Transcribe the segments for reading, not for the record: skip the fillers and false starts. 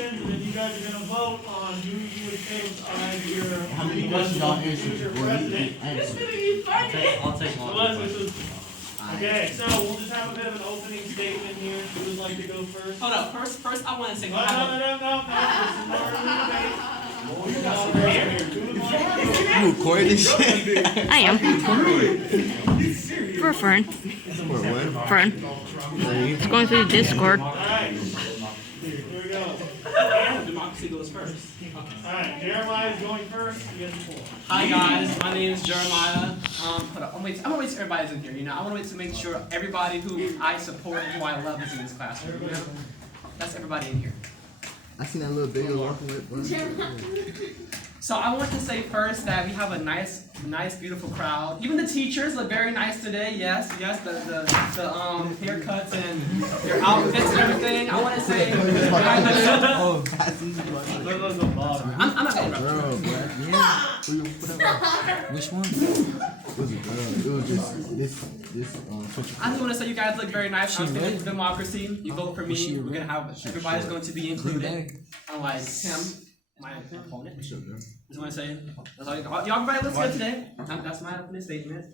questions, and then you guys are gonna vote on who you would think as your How many questions y'all future president. I'll take one. Okay, so we'll just have a bit of an opening statement here. Who would like to go first? Hold up. First, I want to say. No. This is not a debate. You recording this shit? I am. For Fern. Fern. It's going through Discord. Alright. Here we go. Democracy goes first. Alright, Jeremiah's going first. You get the floor. Hi guys, my name is Jeremiah. Hold up, I'm gonna wait till everybody's in here. You know, I want to wait to make sure everybody who I support and who I love is in this classroom. You know? That's everybody in here. I seen that little video walking with. So I want to say first that we have a nice, beautiful crowd. Even the teachers look very nice today. Yes, the haircuts and their outfits and everything. I want to say. I'm not gonna interrupt you. Which one? It was a girl. It was just this. I just want to say you guys look very nice. I'm for democracy. You vote for me. We're gonna have everybody's going to be included. Unlike him. My opponent. Just want to say, that's all everybody looks good today. That's my opening statement.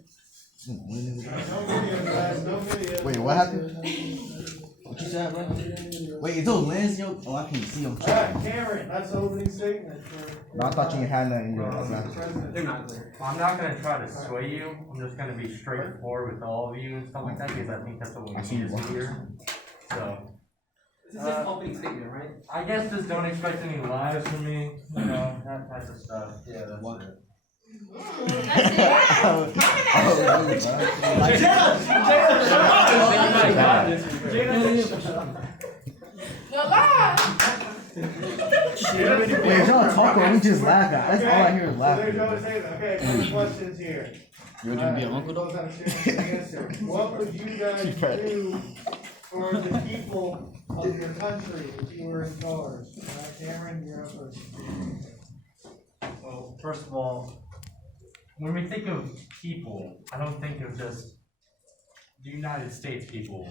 Wait, what happened? What you said, bro? Wait, is those lens, yo? Oh, I can't see them. Alright, Cameron, that's the opening statement. No, I thought you had nothing in your They're not clear. I'm not going to try to sway you. I'm just going to be straightforward with all of you and stuff like that because I think that's what we need to do here. So. This is an opening statement, right? I guess just don't expect any lives from me, you know, that type of stuff. Yeah, that's what it. Wait, y'all talk or we just laugh at? That's all I hear is laughing. Okay, first questions here. You want to be an uncle though? What would you guys do for the people of your country if you were in charge? Cameron, you're up first. Well, first of all, when we think of people, I don't think of just the United States people.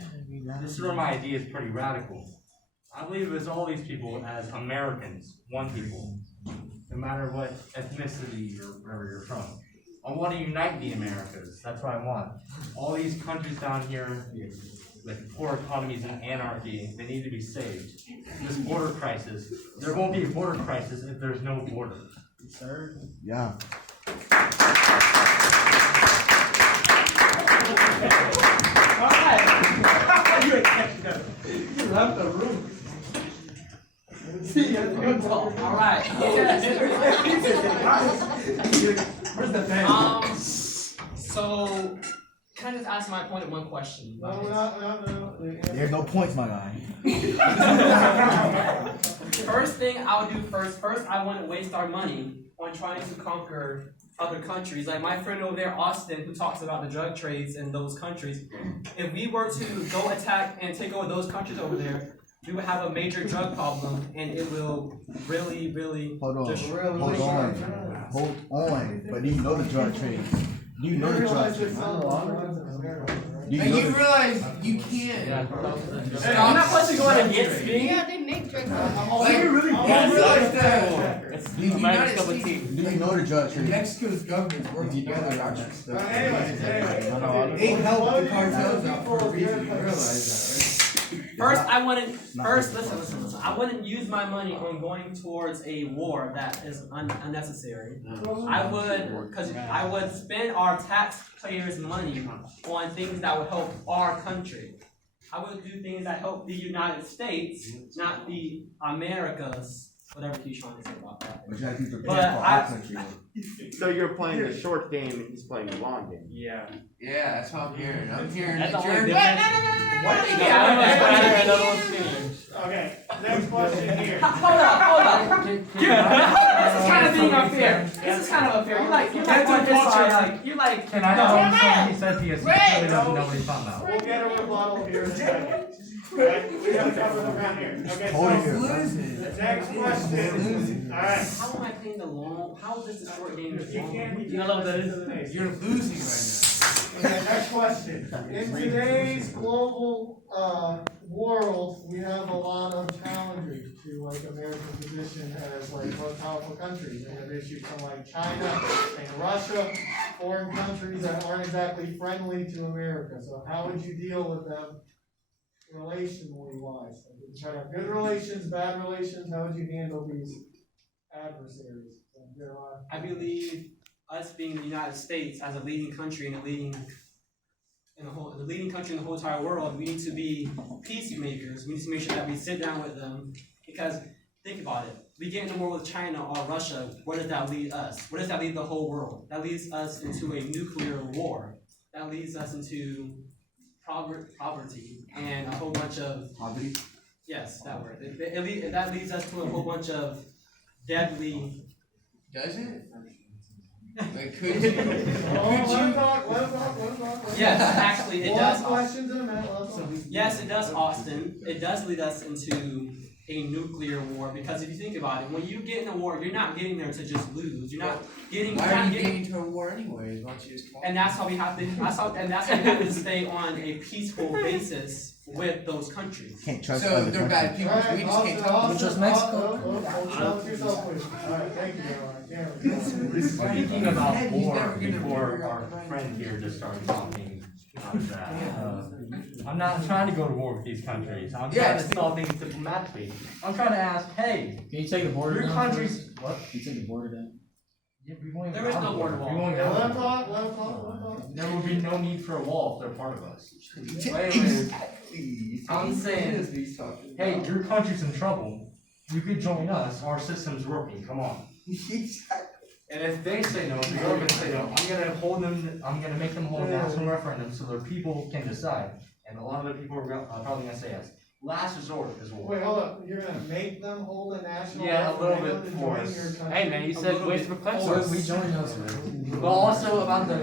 This is where my idea is pretty radical. I believe it's all these people as Americans, one people, no matter what ethnicity or wherever you're from. I want to unite the Americas. That's what I want. All these countries down here with poor economies and anarchy, they need to be saved. This border crisis, there won't be a border crisis if there's no border. Sir? Yeah. Alright. You left the room. Alright. Where's the pen? So can I just ask my opponent one question? No. There's no points, my guy. First thing I'll do first I wouldn't waste our money on trying to conquer other countries. Like my friend over there, Austin, who talks about the drug trades in those countries. If we were to go attack and take over those countries over there, we would have a major drug problem, and it will really Hold on. destroy. Hold on. But do you know the drug trade? Do you know the drug trade? And you realize you can't. I'm not supposed to go out against me. Yeah, they make drugs. Like, you realize that Do you know the drug trade? Mexico's governments work together on that stuff. Anyways. They help the cartels out for a reason. You realize that, right? Listen. I wouldn't use my money on going towards a war that is unnecessary. I would spend our taxpayers' money on things that would help our country. I would do things that help the United States, not the Americas. Whatever he's trying to say about that. But you have to be prepared for our country. So you're playing the short game and he's playing the long game. Yeah. Yeah, that's what I'm hearing. I'm hearing That's that the only you're... Okay, next question here. Hold up. This is kind of being unfair. This is kind of unfair. You like on this side, you like. Can I tell him something he says he really doesn't know what he's talking about? We'll get a rebuttal here in a second. Okay, we gotta cover the ground here. Okay, so next question. Alright. How am I playing the long? How is this the short game? You can't. You're losing right Okay, next question. In today's global world, we have a lot of challenges. to like American position as like most powerful countries. They have issues from like China and Russia, foreign countries that aren't exactly friendly to America. So how would you deal with them relationally wise? Like, would you try to have good relations, bad relations? How would you handle these adversaries? I believe us being the United States as a leading country and the leading country in the whole entire world, we need to be peacemakers. We need to make sure that we sit down with them, because think about it. We get in a war with China or Russia, where does that lead us? Where does that lead the whole world? That leads us into a nuclear war. That leads us into poverty and a whole bunch of Poverty? yes, that word. That leads us to a whole bunch of deadly. Does it? Like, could Let him talk. Yes, actually, it We'll does. ask questions in a minute. Yes, it does, Austin. It does lead us into a nuclear war, because if you think about it, when you get in a war, you're not getting there to just lose. You're not getting. why are you getting into a war anyways? Why don't you just And that's how we have to. That's how we have to stay on a peaceful basis with those countries. Can't trust So other they're bad countries. people, so we just can't talk. Which was Mexico. Alright, thank you. Speaking about He's war, never gonna before figure out our the friend here just started talking about that, I'm not trying to go to war with these countries. I'm trying to solve things diplomatically. I'm trying to ask, hey, Can you take the border your down? countries, what? Can you take the border down? Yeah, we won't even There is have no a border We wall. won't even Yeah, have let a him border. talk, let him talk. There would be no need for a wall if they're part of us. Exactly. I'm saying, That's what he's talking hey, about. your country's in trouble. You could join us. Our system's working. Come on. Exactly. And if they say no, if the government say no, I'm gonna make them hold a national referendum so their people can decide. And a lot of the people are probably gonna say yes. Last resort is war. Wait, hold up, you're gonna make them hold a national Yeah, a little referendum bit to for join us. your country? Hey man, you said waste of Or questions. we join us. But also about the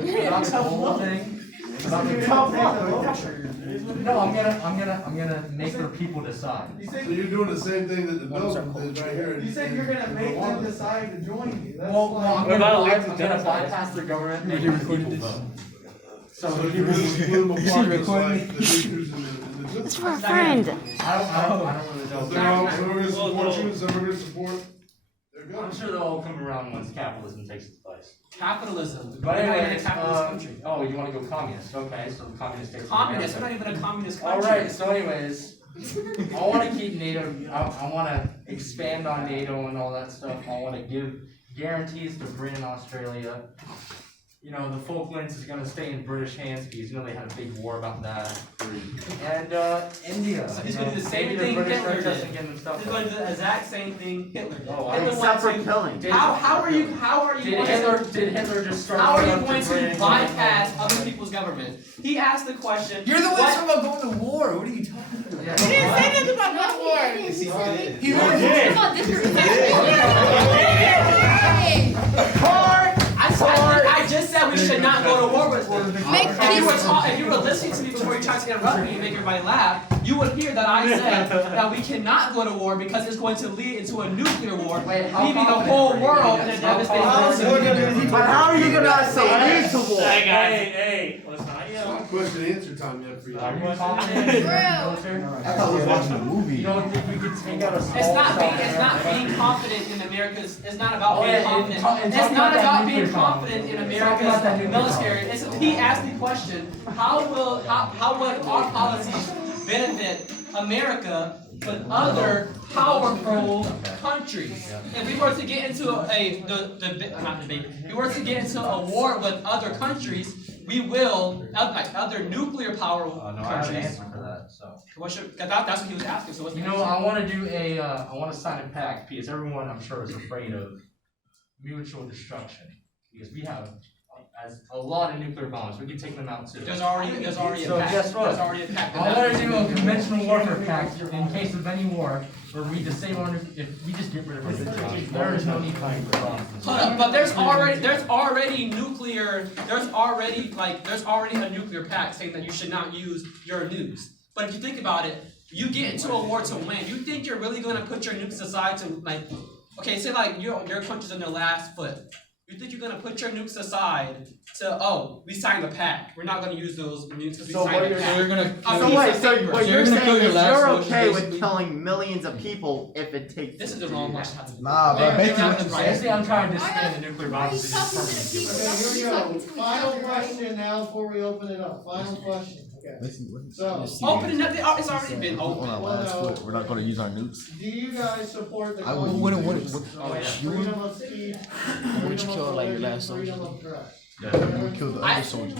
global thing. About You're the gonna take the vote? No, I'm gonna make their people decide. You So said, you're doing the same thing that the Belgians did right here. you said you're gonna make them decide to join you, that's Well, like. I'm gonna bypass their government and make the people vote. So So the you're people. gonna split them apart just like the Negroes and the It's for a friend. I don't really know. Some are gonna support you and some are gonna support their I'm government. sure they'll all come around once capitalism takes its place. Capitalism. But We're not even a anyways, capitalist country. oh, you wanna go communist? Okay, so the communist takes. Communist. We're not even a communist country. Alright, so anyways, I wanna keep NATO, I wanna expand on NATO and all that stuff, I wanna give guarantees to Britain and Australia. You know, the Falklands is gonna stay in British hands, because you know they had a big war about that. And, India. So he's you gonna know, do the same maybe thing British Hitler are just did. getting them stuff. He's going to do the exact same thing Hitler did. Oh, I- Hitler Except for wanted to- killing. How are you Did Hitler just start? How are you going up going to Britain? bypass other people's government? He asked the question. You're the one what- talking about going to war. What are you talking about? Yeah. nothing about not war. He already did. About disrespect. I just said we should not go to war with them. Make If you were listening to me before you tried to interrupt me and make everybody laugh, you would hear that I said that we cannot go to war because it's going to lead into a nuclear war, Wait, how leaving the confident whole are you world in in a that? devastating How situation. But how are you gonna say lead to war? Hey, let's not It's not question and answer time yet for you. Are you confident in your military? I thought we was watching a movie. You don't think we could take out a small It's not being confident in America's. It's not about Oh, being yeah, confident. and It's talk not about that about being nuclear bomb. confident in Talk about that America's nuclear military. He asked the question: how would our policies benefit America with other powerful countries? If we were to get into if we were to get into a war with other countries, we will like other nuclear power No, I have an countries. answer for that, so. That's what he was asking. So what's the You know, answer? I wanna do I wanna sign a pact, because everyone, I'm sure, is afraid of mutual destruction. Because we have a lot of nuclear bombs, we can take them out too. There's already a So pact. guess what? There's already a pact. I wanna do a conventional warfare pact in case of any war, where we disable our if we just get rid of our nuclear bombs. There is no need for nuclear bombs. Hold up, but there's already a nuclear pact saying that you should not use your nukes. But if you think about it, you get into a war to win. You think you're really gonna put your nukes aside to like, okay, say like your country's on their last foot. You think you're gonna put your nukes aside to we signed a pact. We're not gonna use those nukes because we So signed what a you're pact. saying? A So piece wait, of so paper. what you're you're gonna saying kill your is last you're vote, okay with basically. killing millions of people if it takes. This is the wrong one. Nah, bro. Basically, what you Basically, saying. I'm trying to disband the nuclear Why are you bombs. talking to the people? Okay, That's here we what go. you're talking to each Final other, right? question now before we open it up. Final question. Okay. So, Opening up, it's already been open. On our Well, last no. foot, we're not gonna use our nukes. do you guys support the I would- Constitution? Oh, yeah. Freedom of speech, freedom of kill, like, your religion, last freedom soldier? of press. We would kill the other soldiers.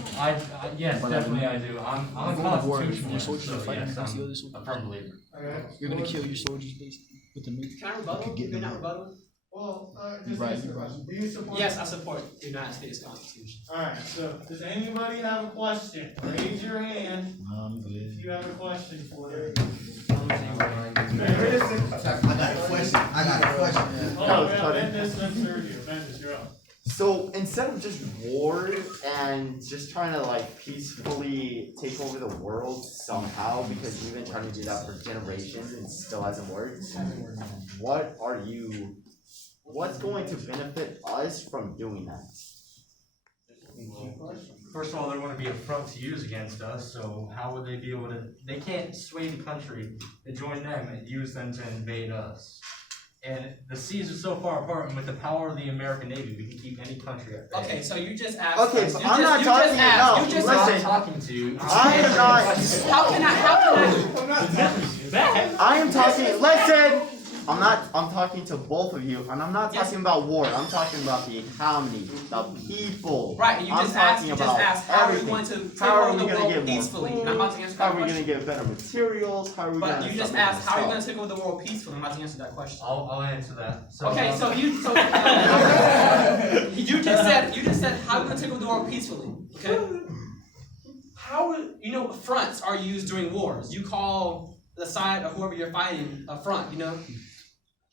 Yes, definitely I do. I'm a Going to war, your constitutionalist, soldiers so are fighting yes, against the I'm other soldiers. a firm believer. Okay. You're gonna kill your soldiers basically with the nuke. Can I rebuttal? could get Can I them out. rebuttal? Well, just Right. answer the question. Do you support? Yes, I support the United States Constitution. Alright, so does anybody have a question? Raise your hand if you have a question for it. I got a question. Oh, yeah, Bendis, let's hear you. Bendis, you're up. So instead of just war and just trying to like peacefully take over the world somehow, because we've been trying to do that for generations and it still hasn't worked, what's going to benefit us from doing that? First of all, there wouldn't be a front to use against us, so how would they be able to, they can't sway the country to join them and use them to invade us. And the seas are so far apart, and with the power of the American Navy, we can keep any country at bay. Okay, so you just asked. Okay, us- but you I'm just- not you talking- just asked- no, you just listen. I'm talking to you. I am not. How can I? I am talking. Listen, I'm talking to both of you, and I'm not Yes. talking about war. I'm talking about the economy, the people. Right, and you I'm just asked. talking You just about asked how are we everything. going to take How are over we the gonna world get more peacefully? food? And I'm about to answer How that are we question. gonna get better materials? How are we But gonna? you just stuff asked how are you like going to take over the world peacefully? I'm about to answer that question. I'll answer that. Okay, so you just said how are you going to take over the world peacefully? Okay. How fronts are used during wars? You call the side of whoever you're fighting a front.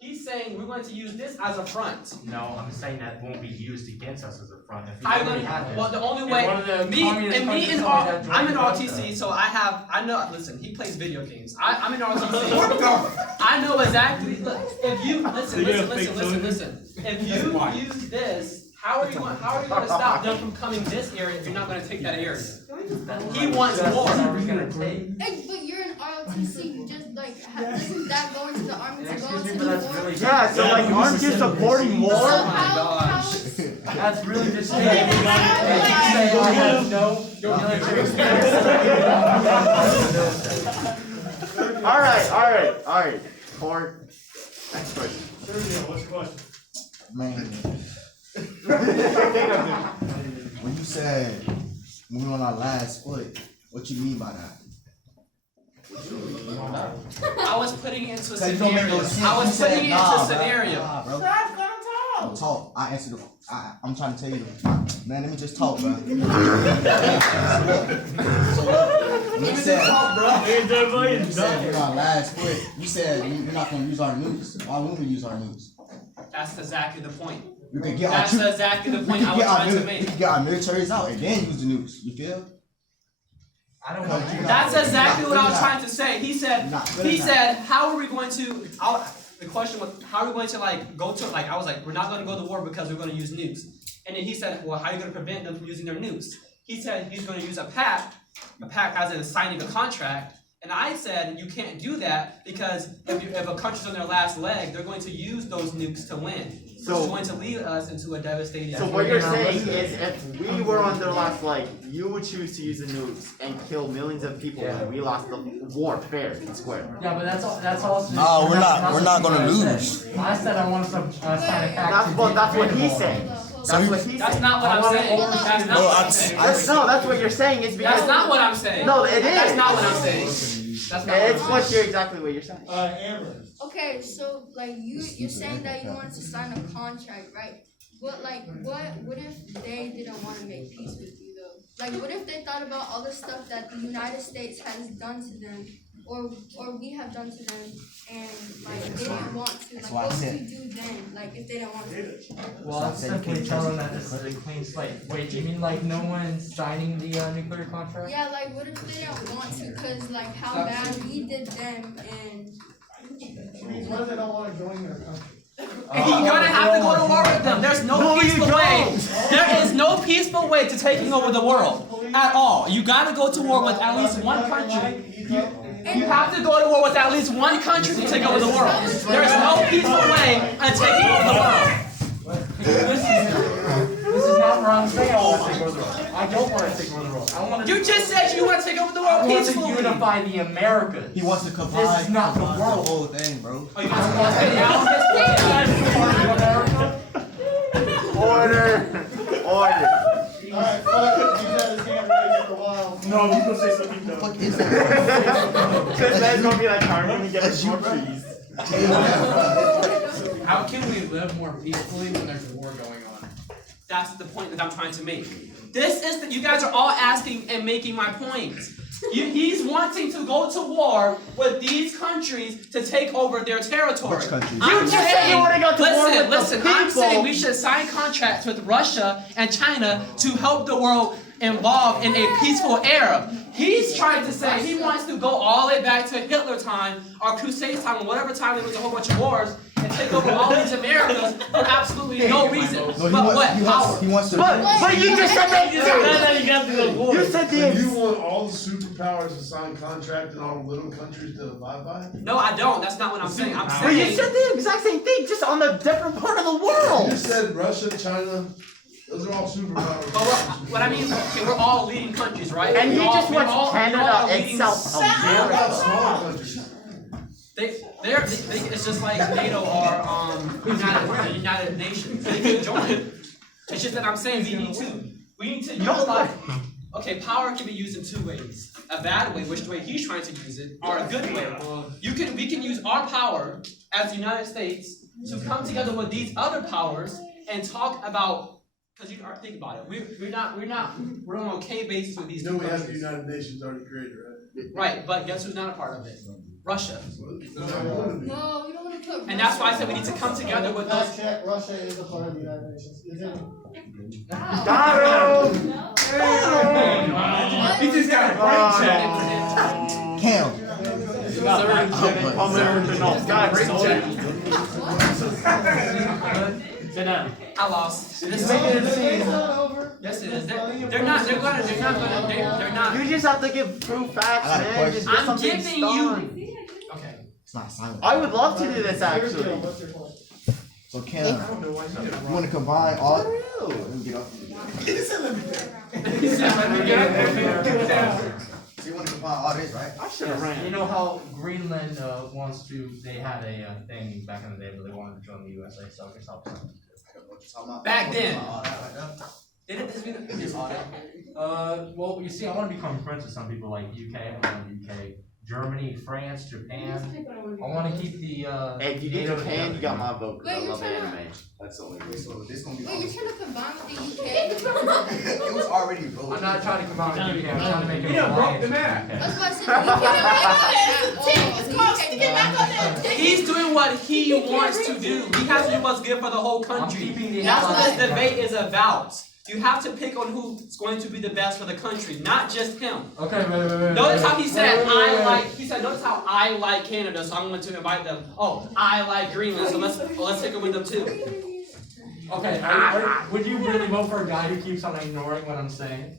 He's saying we're going to use this as a front. No, I'm saying that won't be used against us as a front. If we How you already gonna? have it, Well, the only and way one of the me communist and countries in told me that I'm in joint RTC, protest. so I know. Listen, he plays video games. I'm in RTC. I know exactly. Look, if you listen. If you use this, how are you going to stop them from coming this area if you're not going to take that area? He wants war. Hey, but you're in ROTC, you just isn't that going to the army to go Excuse me, into but the that's war? really Yeah, so like, aren't you supporting war? So Oh my how gosh. is That's really just Okay, saying. how- I have no military All right. Court. Next question. Sergio, what's your question? Man. When you said we on our last foot, what you mean by that? I was putting it into a That don't make no scenario. sense. I You was said, putting it into nah, a bruh. scenario. Nah, bro. Don't talk. I answered I'm trying to tell you. Man, let me just talk, bro. So look, when you said we're on our last foot, you said we're not gonna use our nukes. Why wouldn't we use our nukes? That's exactly the point. We could get That's our exactly the we point could I was get our trying to we make. could get our militaries out and then use the nukes. You feel? I don't want to. That's exactly what I was trying to say. He said, Nah, how are we going to, the question was, how are we going to go to, I was like, we're not going to go to war because we're going to use nukes. And then he said, well, how are you going to prevent them from using their nukes? He said he's going to use a pact as in signing a contract. And I said, you can't do that because if a country's on their last leg, they're going to use those nukes to win. So it's going to lead us into a devastating. So what you're saying is, if we were on their last leg, you would choose to use the nukes and kill millions of people, and we lost the war fair and square. Yeah, but that's also. No, we're not gonna lose. I said I want to sign a pact. That's what he's saying. That's what he's That's saying. not what I'm saying. That's not what I'm saying. No, that's what you're saying. Is because That's not what I'm saying. No, it is. That's not what I'm saying. That's not it's what I'm what saying. exactly what you're saying. Amber. Okay, so you're saying that you wanted to sign a contract, right? But what if they didn't want to make peace with you though? What if they thought about all the stuff that the United States has done to them, or we have done to them, and they didn't want to? What would you do then? If they didn't want to? Well, I'm simply telling them that this is a clean slate. Wait, you mean no one's signing the nuclear contract? Yeah, what if they didn't want to? Cause how bad we did them, and What if they don't want to join your country? You're gonna have to go to war with them. There's no peaceful way. peaceful way to taking over the world at all. You gotta go to war with at least one country. You have to go to war with at least one country to take over the world. There is no peaceful way of taking over the world. This is not where I'm saying I want to take over the world. I don't want to take over the world. I want to. You just said you want to take over the world I want to peacefully. unify the Americas. He wants to combine This is not the combine world. whole thing, bro. Oh, you guys want to Order. Order. Alright, fuck, he's had his hand raised for a while. No, he's gonna say something dumb. Fuck is that? This man's gonna be like, how are we gonna get us more trees? How can we live more peacefully when there's a war going on? That's the point that I'm trying to make. This is you guys are all asking and making my point. He's wanting to go to war with these countries to take over their territory. Which countries? I'm You just said you wanna go to war with the listen. I'm people. saying we should sign contracts with Russia and China to help the world involve in a peaceful era. He's trying to say he wants to go all the way back to Hitler time or Crusades time or whatever time there was a whole bunch of wars and take over all these Americas for absolutely no reason. No, But what? Power. He wants to. But you just said that. You got to go war. You said So the. you want all the superpowers to sign contract and all the little countries to abide by it? No, I don't. That's not what I'm saying. I'm But you saying said the exact same thing, just on a different part of the You world. said Russia, China, those are all superpowers. But what I mean, okay, we're all leading countries, right? And We he all- just we wants all- we all Canada are and leading- South What about America. smaller countries? It's just like NATO or the United Nations. They can join. It's just that I'm saying we need to utilize. Okay, power can be used in two ways: a bad way, which the way he's trying to use it, or a good way. We can use our power as the United States to come together with these other powers and talk about. Because think about it, we're on an okay basis with these You two know we have the countries. United Nations already created, right? Right, but guess who's not a part of it? Russia. No, you don't want to put. And that's why I said we need to come together with Fact those. check, Russia is a part of the United Nations. Is it? Got him. He just got a brain check. Cam. Sit down. I lost. This It's not over. Yes, it is. They're not. You just have to give proof facts, I got a man. question. Just get I'm something giving done. you. Okay. It's not silent. I would love to do this Here's the deal, actually. what's your point? So Cam, you want to combine all? Let me get up. So you want to combine all this, right? I should have ran. You know how Greenland wants to? They had a thing back in the day where they wanted to join the USA. So I guess I'll. Back then. All that right now. Didn't this be the audit? Well, you see, I want to become friends with some people like UK. I want to UK, Germany, France, Japan. I want to keep the. Hey, if you do Japan, you got my vote. 'Cause I Wait, you're love trying to- anime. That's the only reason. So this gonna be. Wait, you're trying to combine with the UK? It was already voted. I'm not trying to combine with UK. I'm trying to make it. You done broke the map. That's why I said the UK. He's doing what he wants to do. He has to do what's good for the whole country. keeping the That's what this allies. debate is about. You have to pick on who's going to be the best for the country, not just him. Okay, wait. Notice how he said, notice how I like Canada, so I'm going to invite them. Oh, I like Greenland, so let's take it with them too. Okay, would you really vote for a guy who keeps on ignoring what I'm saying?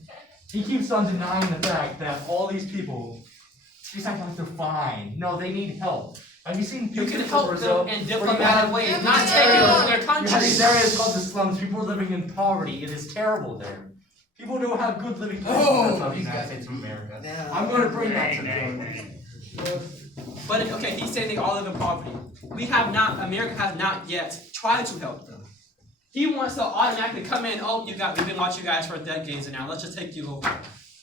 He keeps on denying the fact that all these people, he's acting like they're fine. No, they need help. Have you seen You pictures can of help Brazil? them in where you diplomatic have- ways, not taking over their You have these countries. areas called the slums. People are living in poverty. It is terrible there. People don't have good living conditions of the United States of America. I'm going to bring that to them. But okay, he's saying they all live in poverty. America has not yet tried to help them. He wants to automatically come in, we've been watching you guys for decades and now let's just take you over.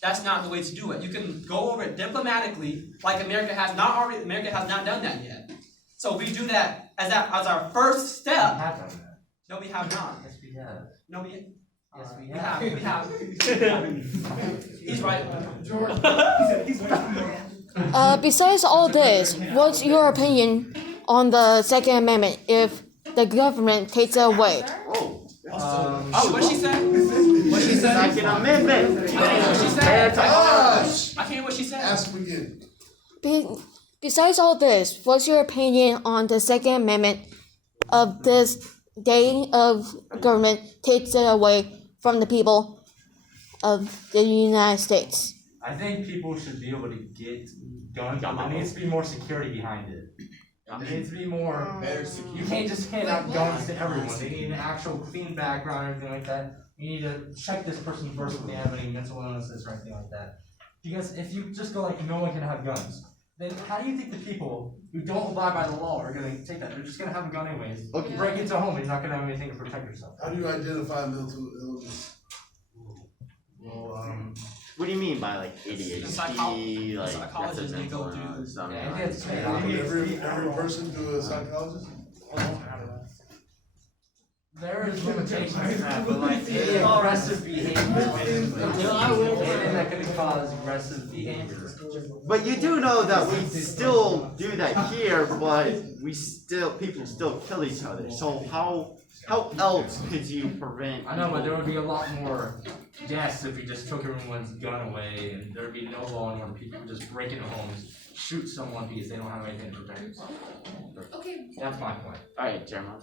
That's not the way to do it. You can go over it diplomatically, like America has not done that yet. So we do that as our first We step. have done that. No, we have not. Yes, we have. No, we Yes, we we have. have. He's right. Besides all this, what's your opinion on the Second Amendment if the government takes it away? Oh, what she said? What she said? Second Amendment. I can't hear what she said. Gosh! I can't hear what she said. Ask him again. Besides all this, what's your opinion on the Second Amendment of this day of government takes it away from the people of the United States? I think people should be able to get guns, but there needs to be more security behind it. There needs to be more. You can't just hand out guns to everyone. They need an actual clean background and everything like that. You need to check this person first if they have any mental illnesses or anything like that. Because if you just go like no one can have guns, then how do you think the people who don't abide by the law are gonna take that? They're just gonna have a gun anyways. Okay. You break into a home, you're not gonna have anything to protect yourself. How do you identify mental illness? Well, What do you mean by like ADHD, like psychologists, they go do something Yeah, like it's- Every person to a psychologist? there is limitations to that, but like aggressive behavior, anything that could cause aggressive behavior. But you do know that we still do that here, but people still kill each other. So how else could you prevent? I know, but there would be a lot more deaths if we just took everyone's gun away, and there would be no law and order. People would just break into homes, shoot someone because they don't have anything to protect themselves. Okay, That's my point. All right, Jeremiah.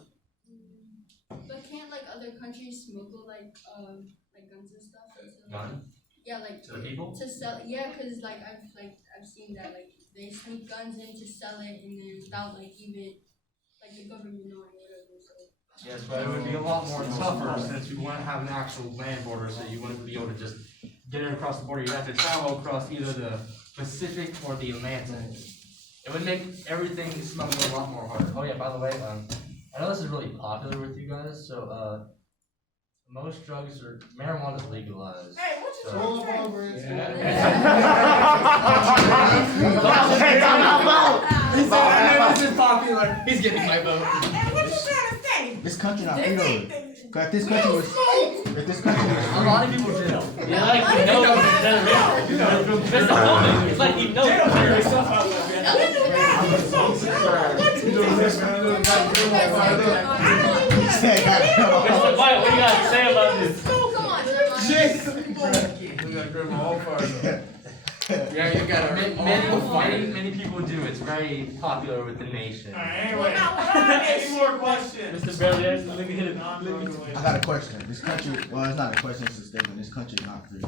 but can't like other countries smuggle like guns and stuff? Gun Yeah, like to the people. to sell. Yeah, cause I've seen that like they sneak guns in to sell it and then without like even like the government knowing whatever. So. Yes, but it would be a lot more tougher since we wouldn't have an actual land border, so you wouldn't be able to just get it across the border. You'd have to travel across either the Pacific or the Atlantic. It would make everything smuggled a lot more harder. Oh yeah, by the way, I know this is really popular with you guys, so most drugs are marijuana is legalized. Hey, what you so, talking over it? He said, I know this is popular. He's getting my vote. This country not free though. 'Cause if this country was, A lot of people do. Yeah, like he knows It's the whole thing. It's like he knows. Mr. White, what do you got to say about this? Come on, Jeremiah. We gotta grab my whole fire though. Yeah, you got Many people do. It's very popular with the nation. Anyway, any more questions? Mr. Bellias, let me hit it. I got a question. This country, well, it's not a question, it's a statement. This country is not free.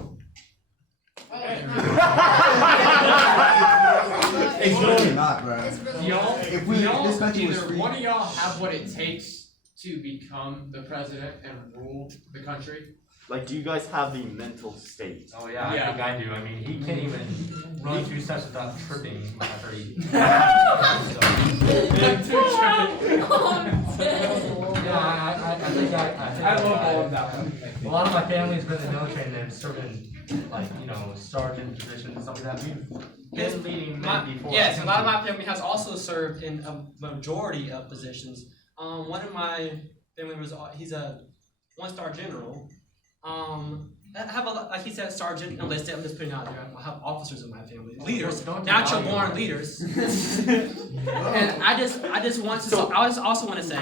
It's really not, bro. It's really Y'all, If we, if this country was either free, one of y'all have what it takes to become the president and rule the country. Like, do you guys have the mental state? Oh yeah, Yeah. I think I do. I mean, he can't even run 2 steps without tripping after he. Yeah, I think I love all of that one. a lot of my family's been in the military and they've served in like sergeant positions and stuff like that. We've been leading men before. Yes, a lot of my family has also served in a majority of positions. One of my family members, he's a 1-star general. I have like he said, sergeant enlisted. I'm just putting it out there. I have officers in my family, leaders, natural born leaders. And I just want to. So I just also want to say,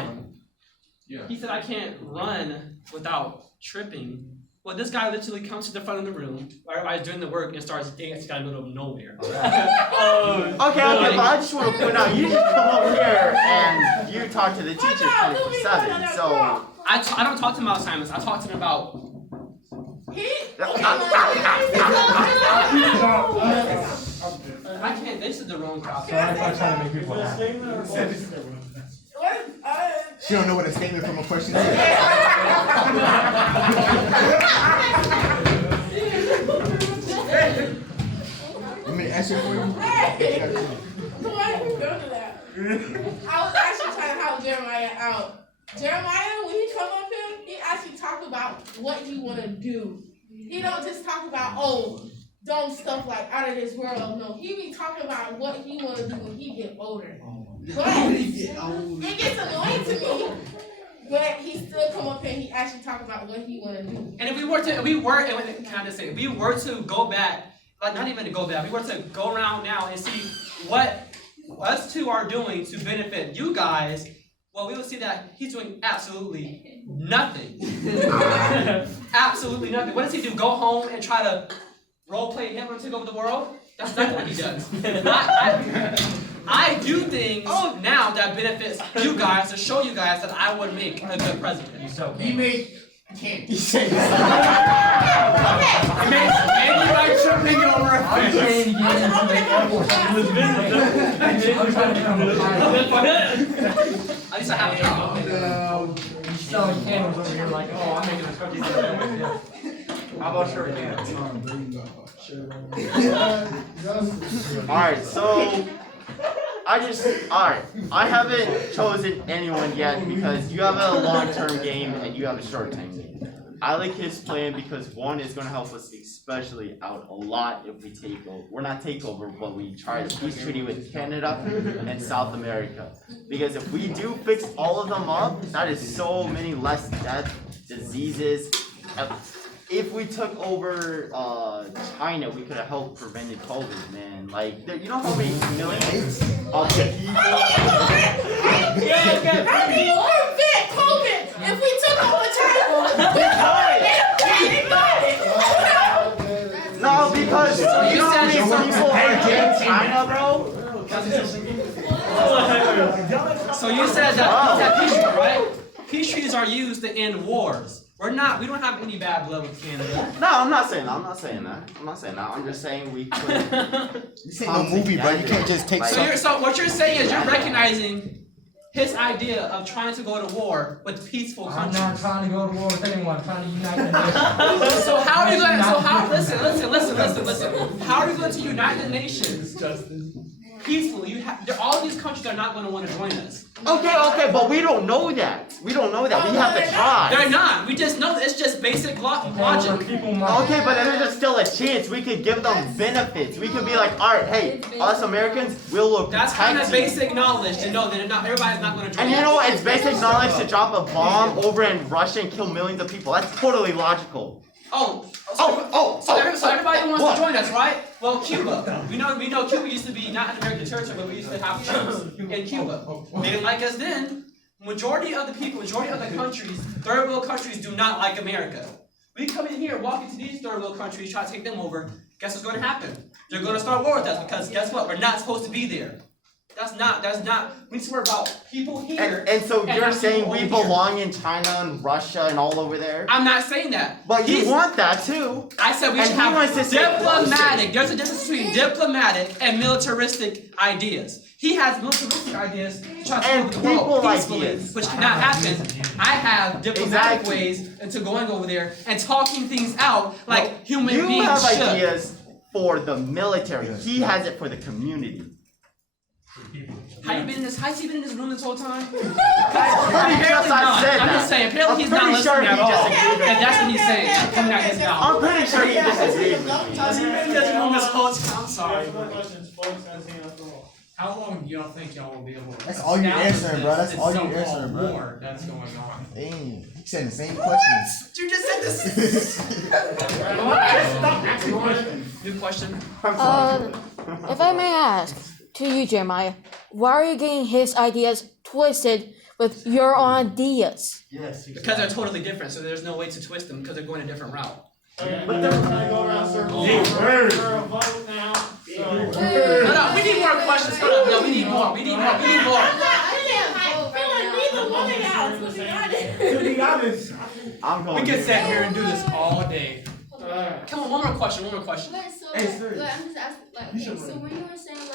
he said I can't run without tripping. Well, this guy literally comes to the front of the room while everybody's doing the work and starts dancing out in the middle of nowhere. Okay, but I just want to point out, you just come over here and you talk to the teacher 24/7. So I don't talk to him about assignments. I talk to him about. I can't. This is the wrong crowd. Sorry if I try to make people happy. she don't know what a statement from a question is. Let me answer for you. I was actually trying to help Jeremiah out. Jeremiah, when he come up here, he actually talk about what he wanna do. He don't just talk about, dumb stuff like out of this world. No, he be talking about what he wanna do when he get older. But it gets annoying to me. But he still come up here and he actually talk about what he wanna do. And if we were to go back, like not even to go back, we were to go around now and see what us two are doing to benefit you guys, well, we will see that he's doing absolutely nothing. Absolutely nothing. What does he do? Go home and try to role play Hitler to take over the world? That's not what he does. I do things now that benefits you guys to show you guys that I would make a good president. He made can't. He said Maybe I should think it over a At least I have a job. You selling candles over here like, oh, I'm making a cookie. How about sure candles? Alright, so I haven't chosen anyone yet because you have a long-term game and you have a short-term game. I like his plan because one is gonna help us especially out a lot if we take over. We're not take over, but we try a peace treaty with Canada and South America. Because if we do fix all of them up, that is so many less deaths, diseases. If we took over China, we could have helped prevented COVID, man. Like, you know how many millions of people? COVID. If we took over China, No, because you know how many people are in China, bro? So you said that peace treaty, right? Peace treaties are used to end wars. We don't have any bad blood with Canada. No, I'm not saying that. I'm just saying we could. This ain't no movie, bro. You can't just take So what you're saying is you're recognizing his idea of trying to go to war with peaceful countries. I'm not trying to go to war with anyone. I'm trying to unite the nation. So how are you going? Listen. How are you going to unite the nations peacefully? All these countries are not going to want to join us. Okay, but we don't know that. We have to try. They're not. We just know it's just basic logic. Okay, but there's still a chance we could give them benefits. We could be like, all right, hey, us Americans, we'll look. That's kind of basic knowledge to know that everybody's not going to join. And you know what? It's basic knowledge to drop a bomb over in Russia and kill millions of people. That's totally logical. So everybody wants to join us, right? Well, Cuba. We know Cuba used to be not an American territory, but we used to have troops in Cuba. They didn't like us then. Majority of the countries, third world countries, do not like America. We come in here, walk into these third world countries, try to take them over. Guess what's going to happen? They're going to start war with us because guess what? We're not supposed to be there. That's not, we need to worry about people here. And so you're saying we belong in China and Russia and all over there? I'm not saying that. But you want that too. I said we should have diplomatic. There's a difference between diplomatic and militaristic ideas. He has militaristic ideas to try to move the world peacefully, which cannot happen. I have diplomatic ways into going over there and talking things out like human beings should. You have ideas for the military. He has it for the community. Has he been in this room this whole time? I'm just saying, apparently he's not listening at all. And that's what he's saying. Coming out his mouth. I'm pretty sure he disagrees with me. Has he been in this room this whole time? I'm sorry. How long do y'all think y'all will be able to? That's all you answering, bro. That's all you answering, bro. War that's going on. Dang, you said the same questions. You just said this. New question. If I may ask to you, Jeremiah, why are you getting his ideas twisted with your own ideas? Yes, because they're totally different, so there's no way to twist them because they're going a different route. Okay, but then we're gonna go around circles. We're a vote now. No, we need more questions. Hold up. No, we need more. To be honest, we can sit here and do this all day. Come on, one more question. But I'm just asking, like, okay, so when you were saying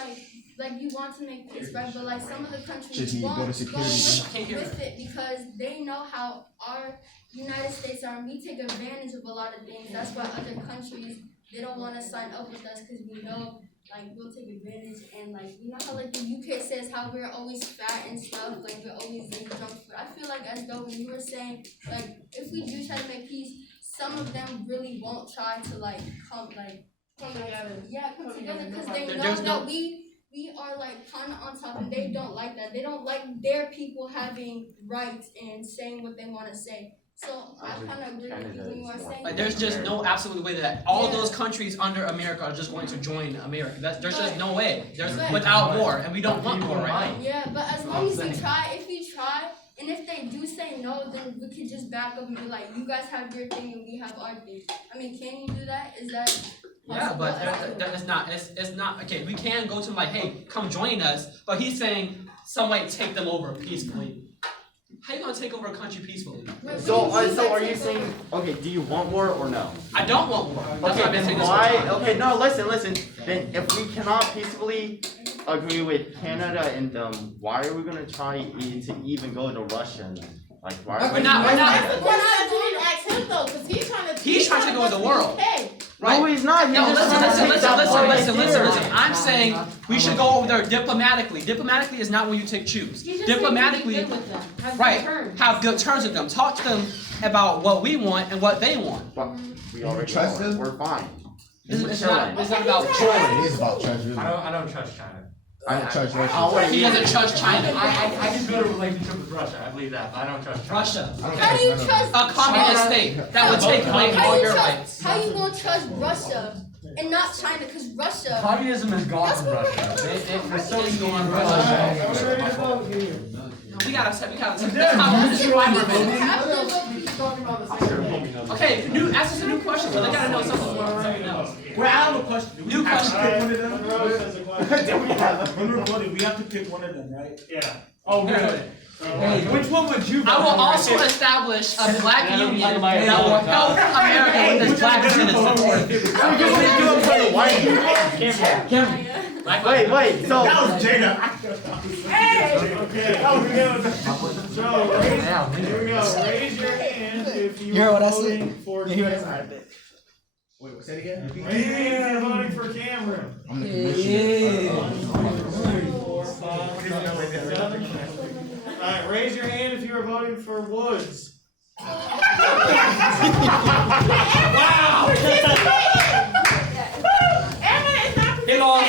like you want to make peace, right? But like some of the countries won't go with it because they know how our United States are, and we take advantage of a lot of things. That's why other countries, they don't want to sign up with us because we know like we'll take advantage. And like you know how like the UK says how we're always fat and stuff, like we're always like junk food. I feel like as though when you were saying like if we do try to make peace, some of them really won't try to like come together. Yeah, come together because they know that we are like kind of on top, and they don't like that. They don't like their people having rights and saying what they want to say. So I kind of agree with you when you are saying. Like, there's just no absolute way that all those countries under America are just going to join America. There's just no way. There's without war, and we don't want war right now. Yeah, but as long as we try, and if they do say no, then we could just back up and be like, you guys have your thing and we have our thing. I mean, can you do that? Is that possible? Yeah, but that's not. It's not okay. We can go to them like, hey, come join us. But he's saying some way take them over peacefully. How you gonna take over a country peacefully? So are you saying, okay, do you want war or no? I don't want war. That's why I've Okay, been then saying this why, whole time. okay, no, listen, then if we cannot peacefully agree with Canada and them, why are we gonna try to even go to Russia and them? Like, why? We're not. That's the question that you didn't ask him though, cause he's trying to take over the world. Right. No, he's not. No, listen. Listen. I'm saying we should go over there diplomatically. Diplomatically is not when you choose. Diplomatically, right? Have good terms with them. Talk to them about what we want and what they want. But we already trust know. them? We're fine. It's not about It choice. is about trust, really. I don't trust China. I don't trust Russia. He doesn't trust China. I can build a relationship with Russia. I believe that. I don't trust China. Russia, How do you trust a communist state that would take away all your rights. How you gonna trust Russia and not China? Cause Russia. Communism is gone from Russia. They're so easy on Russia. We gotta. This is why we're okay, ask us a new question, but they gotta know something else. Well, I have a question. New question. When we're voting, we have to pick one of them, right? Yeah. Oh, really? Hey, which one would you vote I will for? also establish a black union that will help America with its black citizens. Wait, so. That was Jada. Okay. So, here we go. Raise your hand if you heard what I are said? voting for You heard what I Cameron. Wait, say it again? Raise your hand if you're voting for Cameron. I'm the commissioner. 1, 2, 3, 4, 5, 6, 7. Alright, raise your hand if you are voting for Woods. He lost.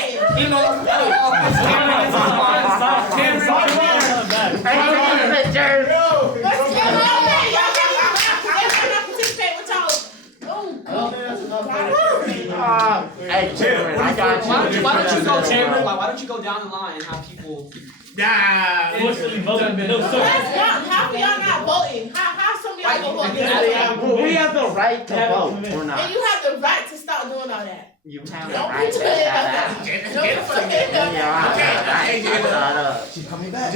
Hey, Cameron, I got you. Why don't you go, Cameron? Why don't you go down the line and have people? How y'all not voting? How some of y'all gonna vote against We have the right to vote or not. And you have the right to stop doing all that. You have the Don't right be to doing shut that. up. Don't be doing that. Yeah, shut up. She's coming back.